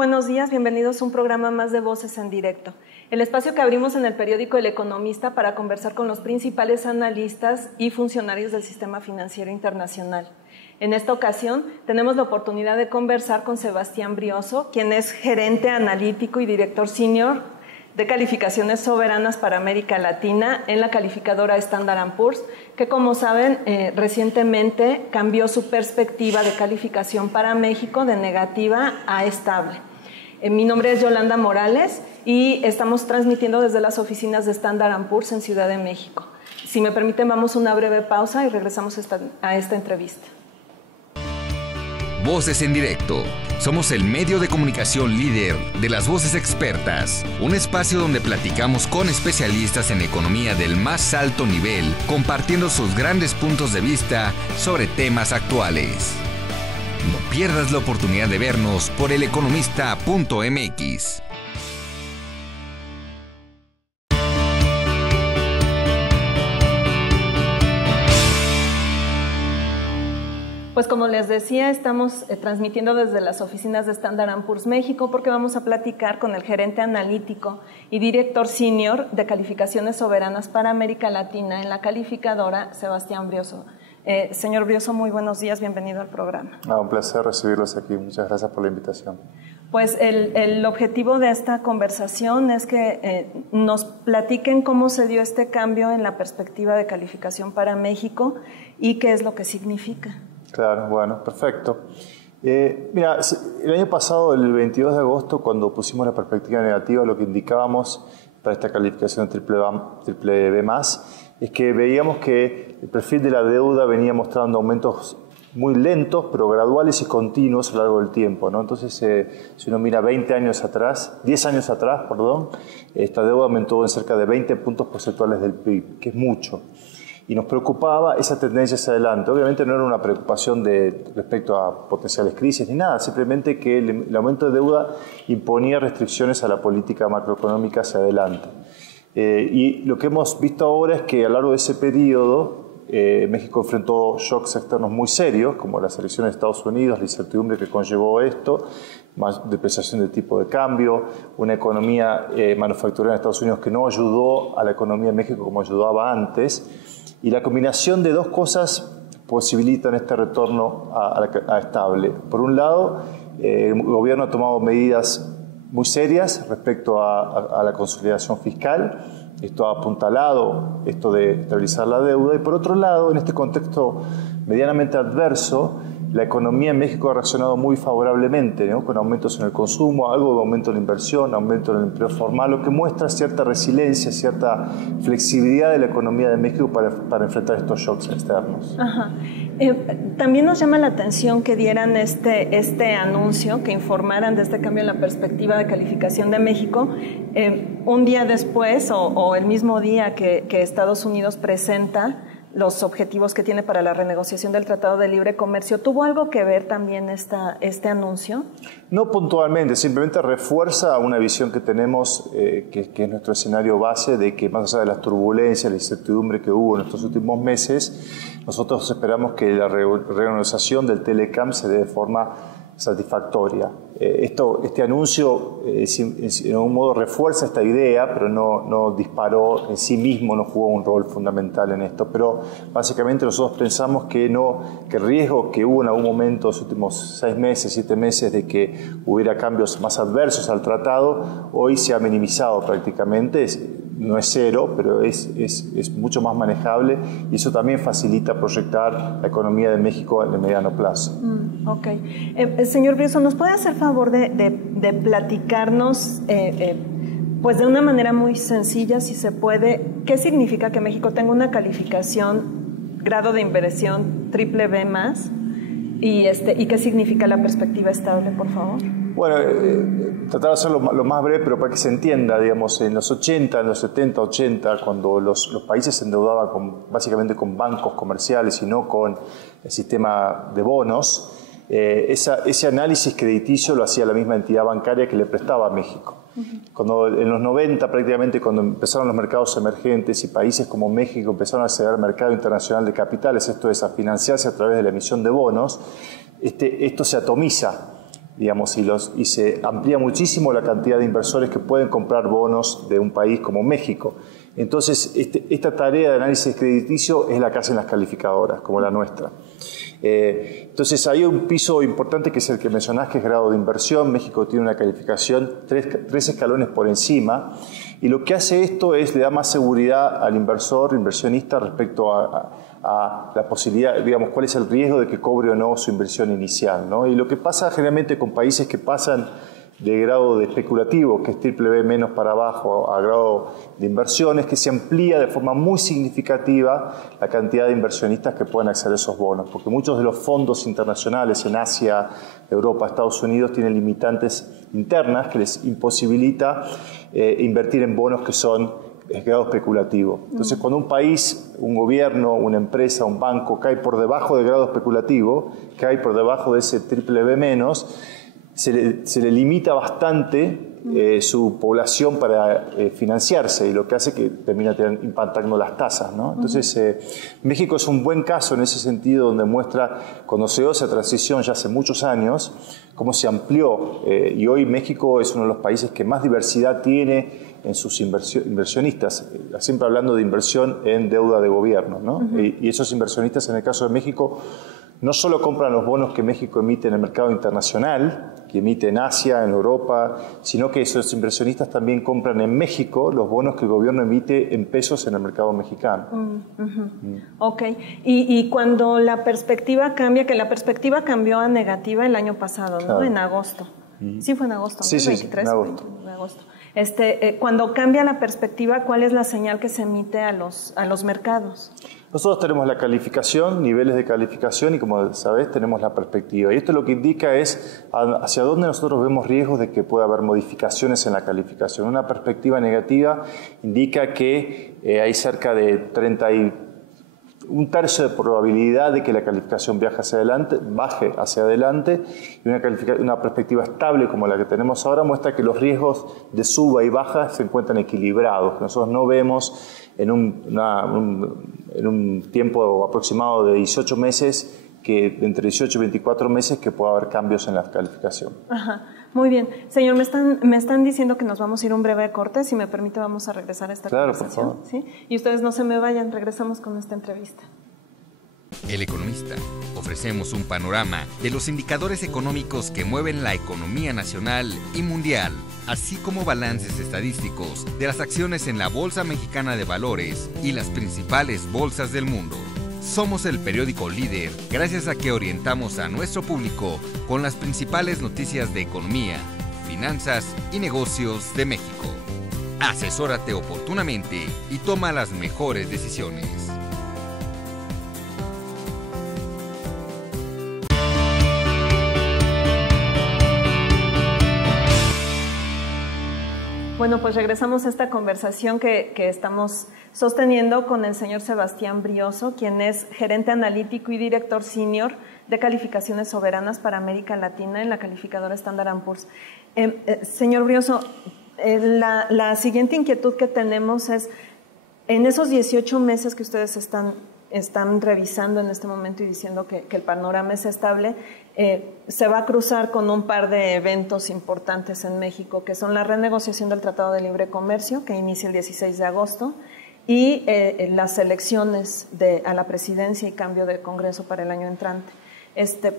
buenos días, bienvenidos a un programa más de Voces en Directo, el espacio que abrimos en el periódico El Economista para conversar con los principales analistas y funcionarios del sistema financiero internacional. En esta ocasión tenemos la oportunidad de conversar con Sebastián Brioso, quien es gerente analítico y director senior de calificaciones soberanas para América Latina en la calificadora Standard & Poor's, que como saben recientemente cambió su perspectiva de calificación para México de negativa a estable. Mi nombre es Yolanda Morales y estamos transmitiendo desde las oficinas de Standard & Poor's en Ciudad de México. Si me permiten, vamos a una breve pausa y regresamos a esta entrevista. Voces en Directo. Somos el medio de comunicación líder de las voces expertas. Un espacio donde platicamos con especialistas en economía del más alto nivel, compartiendo sus grandes puntos de vista sobre temas actuales. No pierdas la oportunidad de vernos por eleconomista.mx. Pues como les decía, estamos transmitiendo desde las oficinas de Standard & Poor's México porque vamos a platicar con el gerente analítico y director senior de calificaciones soberanas para América Latina en la calificadora, Sebastián Brioso. Señor Brioso, muy buenos días, bienvenido al programa. Un placer recibirlos aquí, muchas gracias por la invitación. Pues el objetivo de esta conversación es que nos platiquen cómo se dio este cambio en la perspectiva de calificación para México y qué es lo que significa. Claro, bueno, perfecto. Mira, el año pasado, el 22 de agosto, cuando pusimos la perspectiva negativa, lo que indicábamos para esta calificación triple B+, es que veíamos que el perfil de la deuda venía mostrando aumentos muy lentos, pero graduales y continuos a lo largo del tiempo, ¿no? Entonces, si uno mira 10 años atrás, esta deuda aumentó en cerca de 20 puntos porcentuales del PIB, que es mucho. Y nos preocupaba esa tendencia hacia adelante. Obviamente no era una preocupación respecto a potenciales crisis ni nada, simplemente que el aumento de deuda imponía restricciones a la política macroeconómica hacia adelante. Y lo que hemos visto ahora es que a lo largo de ese periodo México enfrentó shocks externos muy serios, como las elecciones de Estados Unidos, la incertidumbre que conllevó esto, más depreciación del tipo de cambio, una economía manufacturera en Estados Unidos que no ayudó a la economía de México como ayudaba antes. Y la combinación de dos cosas posibilitan este retorno a estable. Por un lado, el gobierno ha tomado medidas muy serias respecto a la consolidación fiscal. Esto ha apuntalado esto de estabilizar la deuda. Y por otro lado, en este contexto medianamente adverso, la economía en México ha reaccionado muy favorablemente, ¿no? Con aumentos en el consumo, algo de aumento en la inversión, aumento en el empleo formal, lo que muestra cierta resiliencia, cierta flexibilidad de la economía de México para enfrentar estos shocks externos. Ajá. También nos llama la atención que dieran este anuncio, que informaran de este cambio en la perspectiva de calificación de México, un día después o el mismo día que Estados Unidos presenta los objetivos que tiene para la renegociación del Tratado de Libre Comercio. ¿Tuvo algo que ver también este anuncio? No puntualmente, simplemente refuerza una visión que tenemos, que es nuestro escenario base, de que más allá de las turbulencias, la incertidumbre que hubo en estos últimos meses, nosotros esperamos que la renegociación del Telecam se dé de forma satisfactoria. Este anuncio en algún modo refuerza esta idea, pero no disparó en sí mismo, no jugó un rol fundamental en esto. Pero básicamente nosotros pensamos que el riesgo que hubo en algún momento, los últimos 6 meses, 7 meses, de que hubiera cambios más adversos al tratado, hoy se ha minimizado prácticamente. No es cero, pero es mucho más manejable y eso también facilita proyectar la economía de México en el mediano plazo. Ok. Señor Brioso, ¿nos puede hacer favor de platicarnos, pues de una manera muy sencilla, si se puede, qué significa que México tenga una calificación, grado de inversión triple B+, y qué significa la perspectiva estable, por favor? Bueno, tratar de hacerlo lo más breve, pero para que se entienda, digamos, en los 80, en los 70, 80, cuando los países se endeudaban básicamente con bancos comerciales y no con el sistema de bonos, ese análisis crediticio lo hacía la misma entidad bancaria que le prestaba a México. Cuando en los 90 prácticamente, cuando empezaron los mercados emergentes y países como México empezaron a acceder al mercado internacional de capitales, esto es, a financiarse a través de la emisión de bonos, esto se atomiza. digamos, y se amplía muchísimo la cantidad de inversores que pueden comprar bonos de un país como México. Entonces, esta tarea de análisis crediticio es la que hacen las calificadoras, como la nuestra. Entonces, hay un piso importante que es el que mencionás, que es grado de inversión. México tiene una calificación 3 escalones por encima, y lo que hace esto es le da más seguridad al inversionista respecto a la posibilidad, digamos, cuál es el riesgo de que cobre o no su inversión inicial, ¿no? Y lo que pasa generalmente con países que pasan de grado de especulativo, que es BBB menos para abajo, a grado de inversión, es que se amplía de forma muy significativa la cantidad de inversionistas que pueden acceder a esos bonos, porque muchos de los fondos internacionales en Asia, Europa, Estados Unidos tienen limitantes internas que les imposibilita invertir en bonos que son grado especulativo. Entonces, cuando un país, un gobierno, una empresa, un banco cae por debajo del grado especulativo, cae por debajo de ese BBB menos, se le limita bastante su población para financiarse, y lo que hace que termina impactando las tasas, ¿no? Entonces, México es un buen caso en ese sentido, donde muestra, cuando se dio esa transición ya hace muchos años, cómo se amplió, y hoy México es uno de los países que más diversidad tiene en sus inversionistas, siempre hablando de inversión en deuda de gobierno, ¿no? Y esos inversionistas, en el caso de México, no solo compran los bonos que México emite en el mercado internacional, que emite en Asia, en Europa, sino que esos inversionistas también compran en México los bonos que el gobierno emite en pesos en el mercado mexicano. Ok. Y cuando la perspectiva cambia, que la perspectiva cambió a negativa el año pasado, ¿no? Claro. En agosto. Sí, fue en agosto, ¿no? Sí, 23, en agosto. De agosto. Cuando cambia la perspectiva, ¿cuál es la señal que se emite a los mercados? Nosotros tenemos la calificación, niveles de calificación, y como sabés, tenemos la perspectiva. Y esto lo que indica es hacia dónde nosotros vemos riesgos de que pueda haber modificaciones en la calificación. Una perspectiva negativa indica que hay cerca de 1 tercio de probabilidad de que la calificación baje hacia adelante, y una perspectiva estable como la que tenemos ahora muestra que los riesgos de suba y baja se encuentran equilibrados. Nosotros no vemos en un tiempo aproximado de 18 meses, entre 18 y 24 meses, que pueda haber cambios en la calificación. Ajá. Muy bien. Señor, me están diciendo que nos vamos a ir a un breve corte. Si me permite, vamos a regresar a esta conversación. Por favor. ¿Sí? Y ustedes no se me vayan, regresamos con esta entrevista. El Economista. Ofrecemos un panorama de los indicadores económicos que mueven la economía nacional y mundial, así como balances estadísticos de las acciones en la Bolsa Mexicana de Valores y las principales bolsas del mundo. Somos el periódico líder gracias a que orientamos a nuestro público con las principales noticias de economía, finanzas y negocios de México. Asesórate oportunamente y toma las mejores decisiones. Bueno, pues regresamos a esta conversación que estamos sosteniendo con el señor Sebastián Brioso, quien es gerente analítico y director senior de calificaciones soberanas para América Latina en la calificadora Standard & Poor's. Señor Brioso, la siguiente inquietud que tenemos es, en esos 18 meses que ustedes están revisando en este momento y diciendo que el panorama es estable, se va a cruzar con un par de eventos importantes en México, que son la renegociación del Tratado de Libre Comercio, que inicia el 16 de agosto, y las elecciones a la presidencia y cambio de Congreso para el año entrante.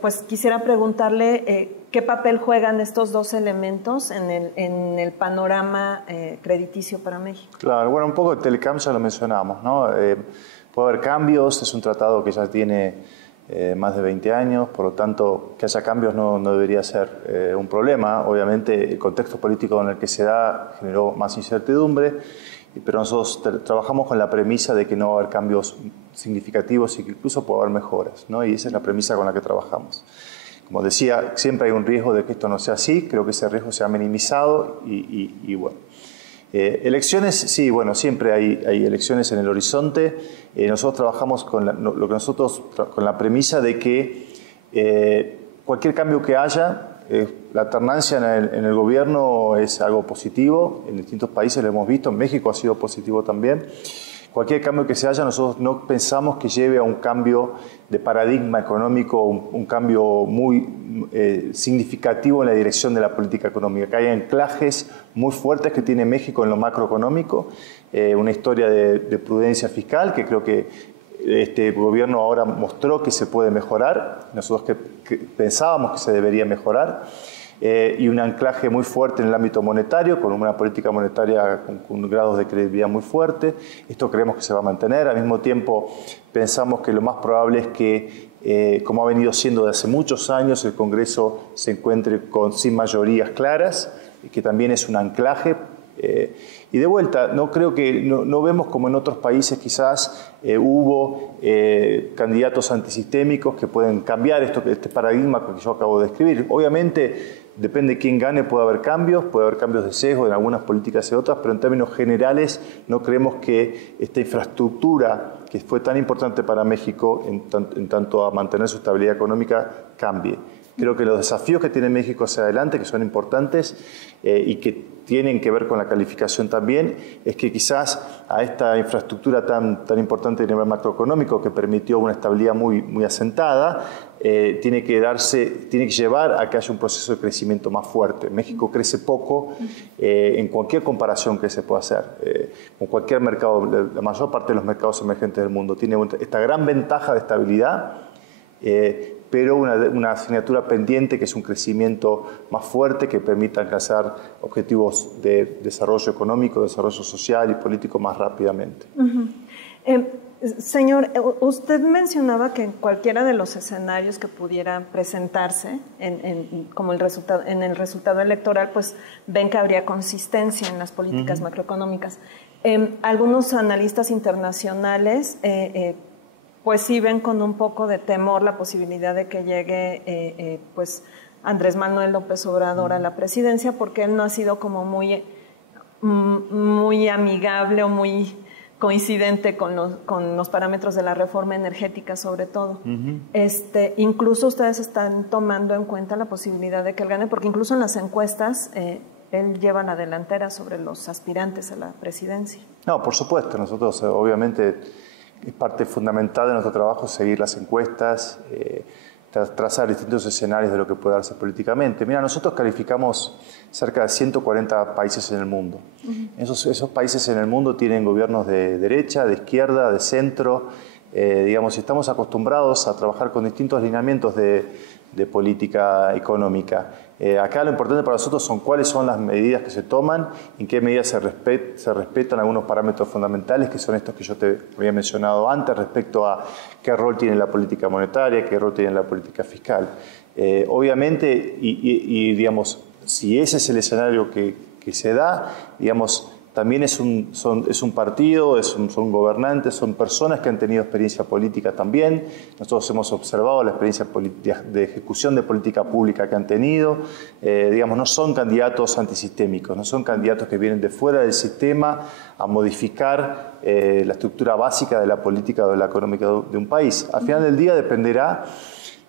Pues quisiera preguntarle qué papel juegan estos dos elementos en el panorama crediticio para México. Claro, bueno, un poco de Telecam ya lo mencionamos, ¿no? Puede haber cambios, es un tratado que ya tiene más de 20 años, por lo tanto, que haya cambios no debería ser un problema. Obviamente, el contexto político en el que se da generó más incertidumbre, pero nosotros trabajamos con la premisa de que no va a haber cambios significativos y que incluso puede haber mejoras, ¿no? Y esa es la premisa con la que trabajamos. Como decía, siempre hay un riesgo de que esto no sea así, creo que ese riesgo se ha minimizado y bueno. Elecciones, sí, bueno, siempre hay elecciones en el horizonte. Nosotros trabajamos con la premisa de que cualquier cambio que haya, la alternancia en el gobierno es algo positivo. En distintos países lo hemos visto, en México ha sido positivo también. cualquier cambio que se haya, nosotros no pensamos que lleve a un cambio de paradigma económico, un cambio muy significativo en la dirección de la política económica, que hay anclajes muy fuertes que tiene México en lo macroeconómico, una historia de prudencia fiscal que creo que este gobierno ahora mostró que se puede mejorar, nosotros que pensábamos que se debería mejorar, y un anclaje muy fuerte en el ámbito monetario, con una política monetaria con grados de credibilidad muy fuerte. Esto creemos que se va a mantener. Al mismo tiempo, pensamos que lo más probable es que, como ha venido siendo desde hace muchos años, el Congreso se encuentre sin mayorías claras, y que también es un anclaje. Y de vuelta, no vemos como en otros países quizás hubo candidatos antisistémicos que pueden cambiar este paradigma que yo acabo de describir. Obviamente, depende de quién gane, puede haber cambios de sesgo en algunas políticas y otras, pero en términos generales no creemos que esta infraestructura que fue tan importante para México en tanto a mantener su estabilidad económica cambie. Creo que los desafíos que tiene México hacia adelante, que son importantes y que tienen que ver con la calificación también, es que quizás a esta infraestructura tan importante a nivel macroeconómico que permitió una estabilidad muy asentada, tiene que llevar a que haya un proceso de crecimiento más fuerte. México crece poco en cualquier comparación que se pueda hacer, con cualquier mercado, la mayor parte de los mercados emergentes del mundo. Tiene esta gran ventaja de estabilidad, pero una asignatura pendiente que es un crecimiento más fuerte que permita alcanzar objetivos de desarrollo económico, desarrollo social y político más rápidamente. Señor, usted mencionaba que en cualquiera de los escenarios que pudieran presentarse como en el resultado electoral, pues ven que habría consistencia en las políticas macroeconómicas. Algunos analistas internacionales pues sí ven con un poco de temor la posibilidad de que llegue pues Andrés Manuel López Obrador a la presidencia, porque él no ha sido como muy amigable o muy coincidente con los parámetros de la reforma energética, sobre todo. Incluso ustedes están tomando en cuenta la posibilidad de que él gane, porque incluso en las encuestas él lleva la delantera sobre los aspirantes a la presidencia. No, por supuesto. Nosotros obviamente es parte fundamental de nuestro trabajo seguir las encuestas, trazar distintos escenarios de lo que puede darse políticamente. Mira, nosotros calificamos cerca de 140 países en el mundo. Esos países en el mundo tienen gobiernos de derecha, de izquierda, de centro, digamos, y estamos acostumbrados a trabajar con distintos lineamientos de política económica. Acá lo importante para nosotros son cuáles son las medidas que se toman, en qué medida se respetan algunos parámetros fundamentales, que son estos que yo te había mencionado antes, respecto a qué rol tiene la política monetaria, qué rol tiene la política fiscal. Obviamente, y digamos, si ese es el escenario que se da, digamos, también es un partido, son gobernantes, son personas que han tenido experiencia política también. Nosotros hemos observado la experiencia de ejecución de política pública que han tenido. Digamos, no son candidatos antisistémicos, no son candidatos que vienen de fuera del sistema a modificar la estructura básica de la política o de la económica de un país. Al final del día dependerá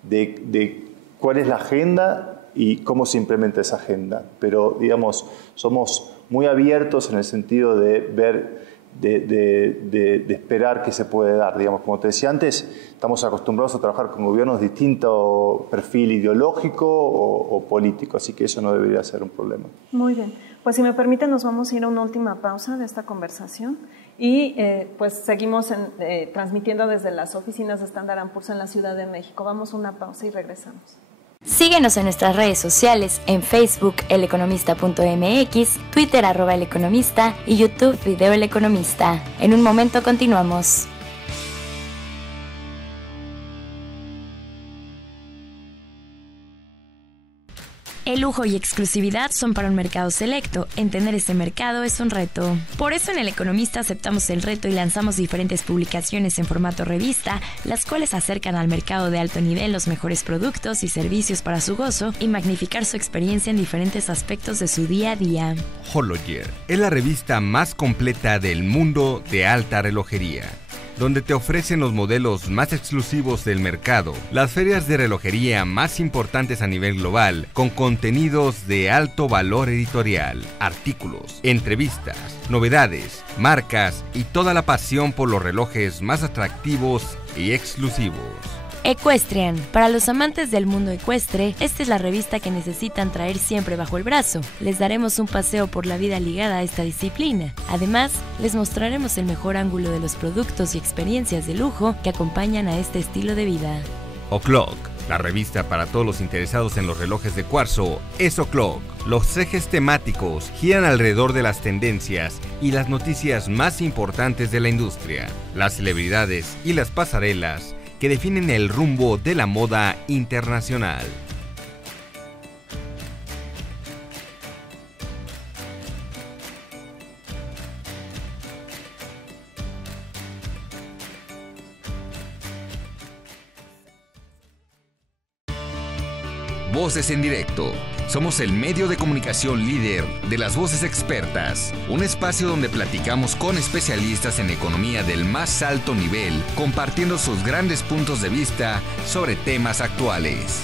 de cuál es la agenda y cómo se implementa esa agenda. Pero, digamos, somos muy abiertos en el sentido de ver, de esperar qué se puede dar. Digamos, como te decía antes, estamos acostumbrados a trabajar con gobiernos de distinto perfil ideológico o político, así que eso no debería ser un problema. Muy bien. Pues si me permiten, nos vamos a ir a una última pausa de esta conversación y pues seguimos transmitiendo desde las oficinas de Standard & Poor's en la Ciudad de México. Vamos a una pausa y regresamos. Síguenos en nuestras redes sociales, en Facebook eleconomista.mx, Twitter @eleconomista y YouTube Video El Economista. En un momento continuamos. El lujo y exclusividad son para un mercado selecto. Entender este mercado es un reto. Por eso en El Economista aceptamos el reto y lanzamos diferentes publicaciones en formato revista, las cuales acercan al mercado de alto nivel los mejores productos y servicios para su gozo y magnificar su experiencia en diferentes aspectos de su día a día. Hologear es la revista más completa del mundo de alta relojería, donde te ofrecen los modelos más exclusivos del mercado, las ferias de relojería más importantes a nivel global, con contenidos de alto valor editorial, artículos, entrevistas, novedades, marcas y toda la pasión por los relojes más atractivos y exclusivos. Equestrian. Para los amantes del mundo ecuestre, esta es la revista que necesitan traer siempre bajo el brazo. Les daremos un paseo por la vida ligada a esta disciplina. Además, les mostraremos el mejor ángulo de los productos y experiencias de lujo que acompañan a este estilo de vida. O'Clock. La revista para todos los interesados en los relojes de cuarzo es O'Clock. Los ejes temáticos giran alrededor de las tendencias y las noticias más importantes de la industria, las celebridades y las pasarelas que definen el rumbo de la moda internacional. Voces en Directo. Somos el medio de comunicación líder de las voces expertas, un espacio donde platicamos con especialistas en economía del más alto nivel, compartiendo sus grandes puntos de vista sobre temas actuales.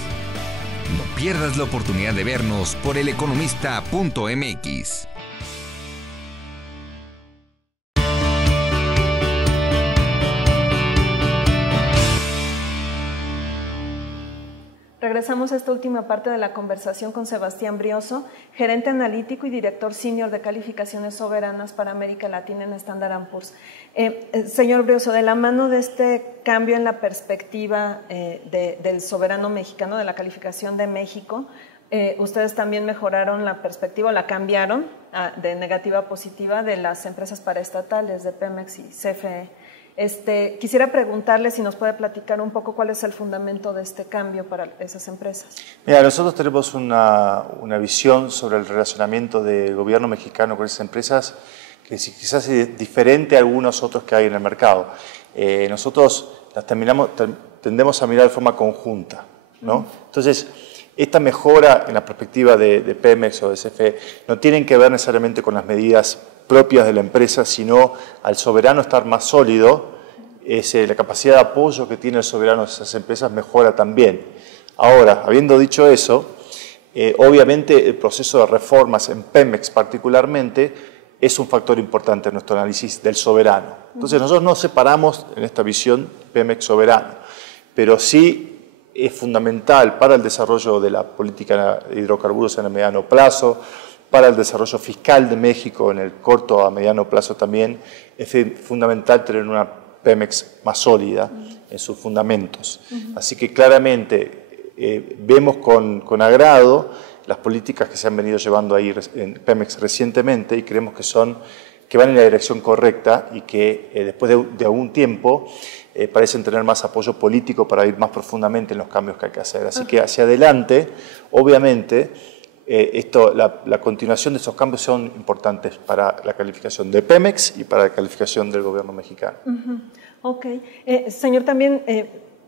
No pierdas la oportunidad de vernos por eleconomista.mx. Regresamos a esta última parte de la conversación con Sebastián Brioso, gerente analítico y director senior de calificaciones soberanas para América Latina en Standard & Poor's. Señor Brioso, de la mano de este cambio en la perspectiva del soberano mexicano, de la calificación de México, ustedes también mejoraron la perspectiva, la cambiaron de negativa a positiva de las empresas paraestatales de Pemex y CFE. Quisiera preguntarle si nos puede platicar un poco cuál es el fundamento de este cambio para esas empresas. Mira, nosotros tenemos una visión sobre el relacionamiento del gobierno mexicano con esas empresas que quizás es diferente a algunos otros que hay en el mercado. Nosotros las tendemos a mirar de forma conjunta, ¿no? Entonces, esta mejora en la perspectiva de Pemex o de CFE no tienen que ver necesariamente con las medidas propias de la empresa, sino al soberano estar más sólido, la capacidad de apoyo que tiene el soberano de esas empresas mejora también. Ahora, habiendo dicho eso, obviamente el proceso de reformas en Pemex particularmente es un factor importante en nuestro análisis del soberano. Entonces nosotros no separamos en esta visión Pemex soberano, pero sí es fundamental para el desarrollo de la política de hidrocarburos en el mediano plazo, para el desarrollo fiscal de México en el corto a mediano plazo también, es fundamental tener una Pemex más sólida en sus fundamentos. Así que claramente vemos con agrado las políticas que se han venido llevando ahí en Pemex recientemente y creemos que van en la dirección correcta y que después de algún tiempo parecen tener más apoyo político para ir más profundamente en los cambios que hay que hacer. Así que hacia adelante, obviamente, la continuación de esos cambios son importantes para la calificación de Pemex y para la calificación del gobierno mexicano. Ok. Señor, también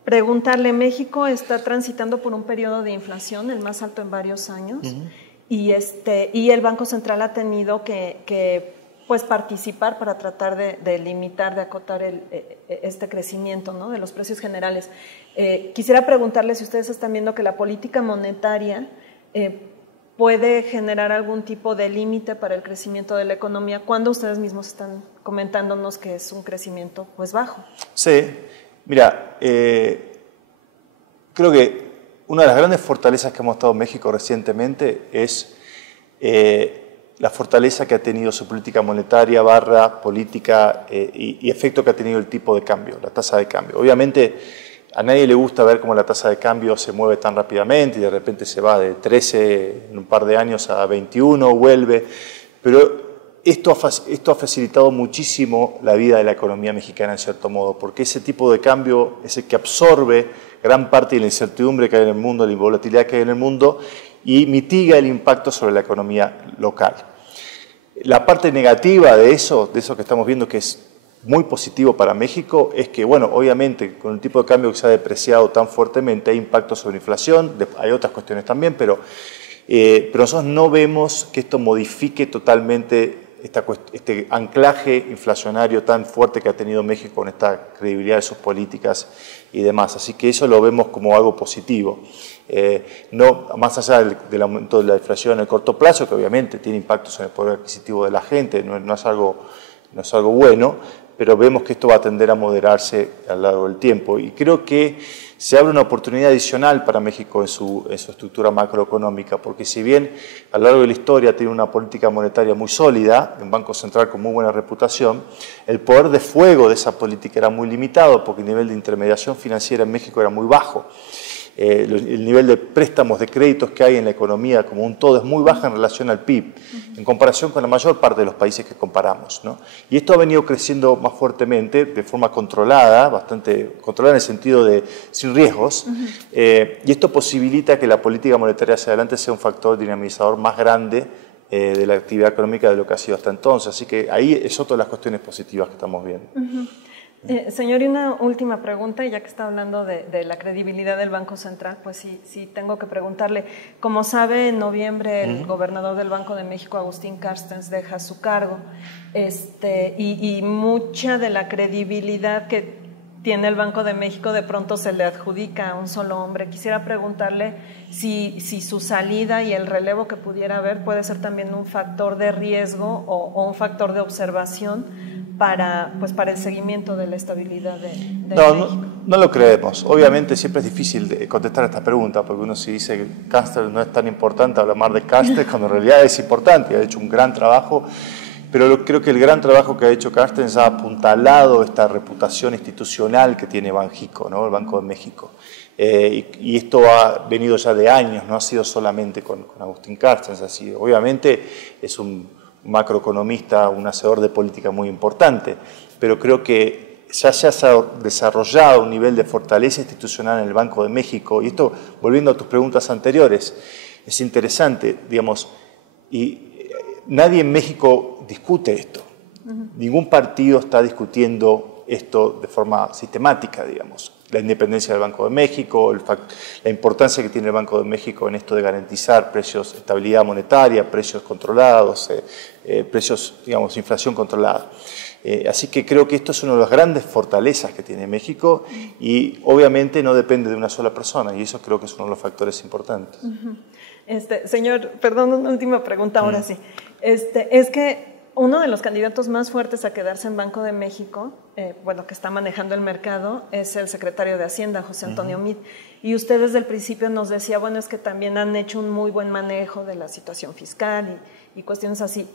preguntarle, México está transitando por un periodo de inflación, el más alto en varios años, y el Banco Central ha tenido que pues, participar para tratar de limitar, de acotar este crecimiento, ¿no?, de los precios generales. Quisiera preguntarle si ustedes están viendo que la política monetaria puede generar algún tipo de límite para el crecimiento de la economía cuando ustedes mismos están comentándonos que es un crecimiento pues bajo. Sí, mira, creo que una de las grandes fortalezas que ha mostrado México recientemente es la fortaleza que ha tenido su política monetaria política y efecto que ha tenido el tipo de cambio, la tasa de cambio. Obviamente a nadie le gusta ver cómo la tasa de cambio se mueve tan rápidamente y de repente se va de 13 en un par de años a 21, vuelve, pero esto ha facilitado muchísimo la vida de la economía mexicana en cierto modo, porque ese tipo de cambio es el que absorbe gran parte de la incertidumbre que hay en el mundo, la volatilidad que hay en el mundo y mitiga el impacto sobre la economía local. La parte negativa de eso que estamos viendo que es muy positivo para México es que, bueno, obviamente con el tipo de cambio que se ha depreciado tan fuertemente hay impacto sobre inflación, hay otras cuestiones también, pero nosotros no vemos que esto modifique totalmente este anclaje inflacionario tan fuerte que ha tenido México con esta credibilidad de sus políticas y demás. Así que eso lo vemos como algo positivo. No más allá del aumento de la inflación en el corto plazo, que obviamente tiene impactos en el poder adquisitivo de la gente, no es algo bueno, pero vemos que esto va a tender a moderarse a lo largo del tiempo. Y creo que se abre una oportunidad adicional para México en su estructura macroeconómica, porque si bien a lo largo de la historia tiene una política monetaria muy sólida, un banco central con muy buena reputación, el poder de fuego de esa política era muy limitado, porque el nivel de intermediación financiera en México era muy bajo. El nivel de préstamos, de créditos que hay en la economía como un todo es muy baja en relación al PIB, en comparación con la mayor parte de los países que comparamos, ¿no? Y esto ha venido creciendo más fuertemente, de forma controlada, bastante controlada en el sentido de sin riesgos, y esto posibilita que la política monetaria hacia adelante sea un factor dinamizador más grande de la actividad económica de lo que ha sido hasta entonces. Así que ahí es otra de las cuestiones positivas que estamos viendo. Señor, y una última pregunta, ya que está hablando de la credibilidad del Banco Central, pues sí tengo que preguntarle. Como sabe, en noviembre el gobernador del Banco de México, Agustín Carstens, deja su cargo, y mucha de la credibilidad que tiene el Banco de México de pronto se le adjudica a un solo hombre. Quisiera preguntarle si su salida y el relevo que pudiera haber puede ser también un factor de riesgo o un factor de observación para el seguimiento de la estabilidad de México. No lo creemos. Obviamente siempre es difícil contestar esta pregunta, porque uno si dice que Carstens no es tan importante hablar más de Carstens, cuando en realidad es importante y ha hecho un gran trabajo, pero creo que el gran trabajo que ha hecho Carstens ha apuntalado esta reputación institucional que tiene Banxico, ¿no? El Banco de México. Y esto ha venido ya de años, no ha sido solamente con Agustín Carstens, así. Obviamente es un macroeconomista, un hacedor de política muy importante, pero creo que ya se ha desarrollado un nivel de fortaleza institucional en el Banco de México, y esto, volviendo a tus preguntas anteriores, es interesante, digamos, y nadie en México discute esto, ningún partido está discutiendo esto de forma sistemática, digamos. La independencia del Banco de México, la importancia que tiene el Banco de México en esto de garantizar precios, estabilidad monetaria, precios controlados, precios, digamos, inflación controlada. Así que creo que esto es una de las grandes fortalezas que tiene México y obviamente no depende de una sola persona y eso creo que es uno de los factores importantes. Señor, perdón, una última pregunta ahora sí. Es que uno de los candidatos más fuertes a quedarse en Banco de México, que está manejando el mercado, es el secretario de Hacienda, José Antonio Meade. Y usted desde el principio nos decía, es que también han hecho un muy buen manejo de la situación fiscal y cuestiones así.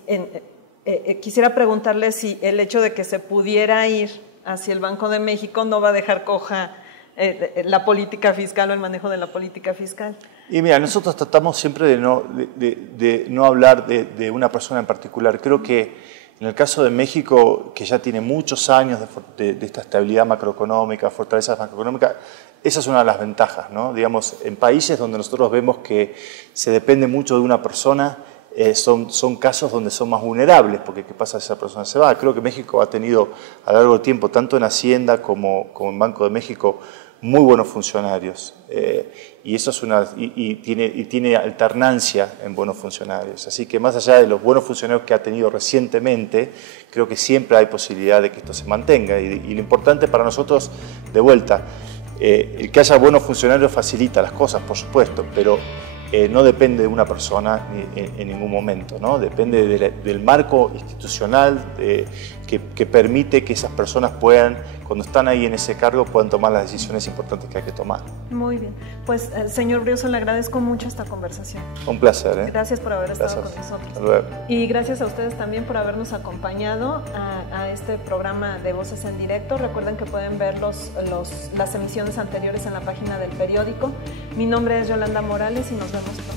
Quisiera preguntarle si el hecho de que se pudiera ir hacia el Banco de México no va a dejar coja la política fiscal o el manejo de la política fiscal. Y mira, nosotros tratamos siempre de no hablar de una persona en particular. Creo que en el caso de México, que ya tiene muchos años de esta estabilidad macroeconómica, fortaleza macroeconómica, esa es una de las ventajas, ¿no? Digamos, en países donde nosotros vemos que se depende mucho de una persona, son casos donde son más vulnerables, porque ¿qué pasa si esa persona se va? Creo que México ha tenido a lo largo del tiempo, tanto en Hacienda como en Banco de México, muy buenos funcionarios y eso es tiene alternancia en buenos funcionarios. Así que más allá de los buenos funcionarios que ha tenido recientemente, creo que siempre hay posibilidad de que esto se mantenga y lo importante para nosotros, de vuelta, el que haya buenos funcionarios facilita las cosas, por supuesto, pero no depende de una persona en ningún momento, ¿no? Depende del marco institucional que permite que esas personas puedan, cuando están ahí en ese cargo, puedan tomar las decisiones importantes que hay que tomar. Muy bien. Pues, señor Brioso, le agradezco mucho esta conversación. Un placer. Gracias por haber estado con nosotros. Hasta luego. Y gracias a ustedes también por habernos acompañado a este programa de Voces en Directo. Recuerden que pueden ver las emisiones anteriores en la página del periódico. Mi nombre es Yolanda Morales y nos vemos pronto.